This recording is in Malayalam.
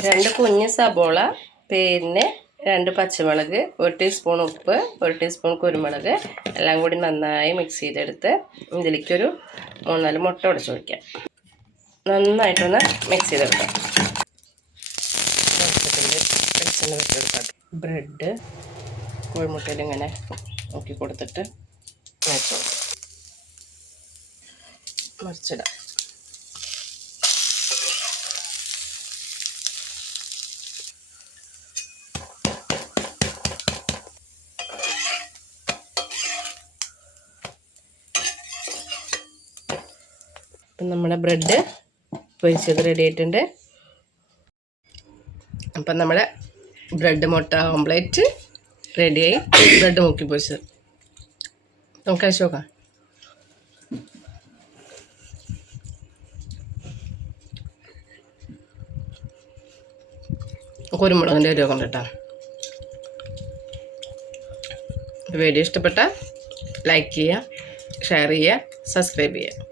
2 കുഞ്ഞ് സബോള, പിന്നെ 2 പച്ചമുളക്, 1 ടീസ്പൂൺ ഉപ്പ്, 1 ടീസ്പൂൺ കുരുമുളക് എല്ലാം കൂടി നന്നായി മിക്സ് ചെയ്തെടുത്ത് ഇതിലേക്കൊരു 3-4 മുട്ട ഉടച്ച് വയ്ക്കാം. നന്നായിട്ടൊന്ന് മിക്സ് ചെയ്തെടുക്കാം. വെളിച്ചെണ്ണ വെച്ചെടുക്കാം. ബ്രെഡ് കോഴിമുട്ടയിൽ ഇങ്ങനെ നോക്കി കൊടുത്തിട്ട് വെച്ചു മറിച്ചിടാം. അപ്പം നമ്മുടെ ബ്രെഡ് പൊരിച്ചത് റെഡി ആയിട്ടുണ്ട്. അപ്പം നമ്മുടെ ബ്രെഡ് മുട്ട ഓംപ്ലേറ്റ് റെഡിയായി. ബ്രെഡ് മുക്കി പൊരിച്ചത് നമുക്ക് കഴിച്ച് നോക്കാം. കുരുമുളകിൻ്റെ ഒരു കൊണ്ട് കേട്ടോ. വീഡിയോ ഇഷ്ടപ്പെട്ടാൽ ലൈക്ക് ചെയ്യുക, ഷെയർ ചെയ്യുക, സബ്സ്ക്രൈബ് ചെയ്യുക.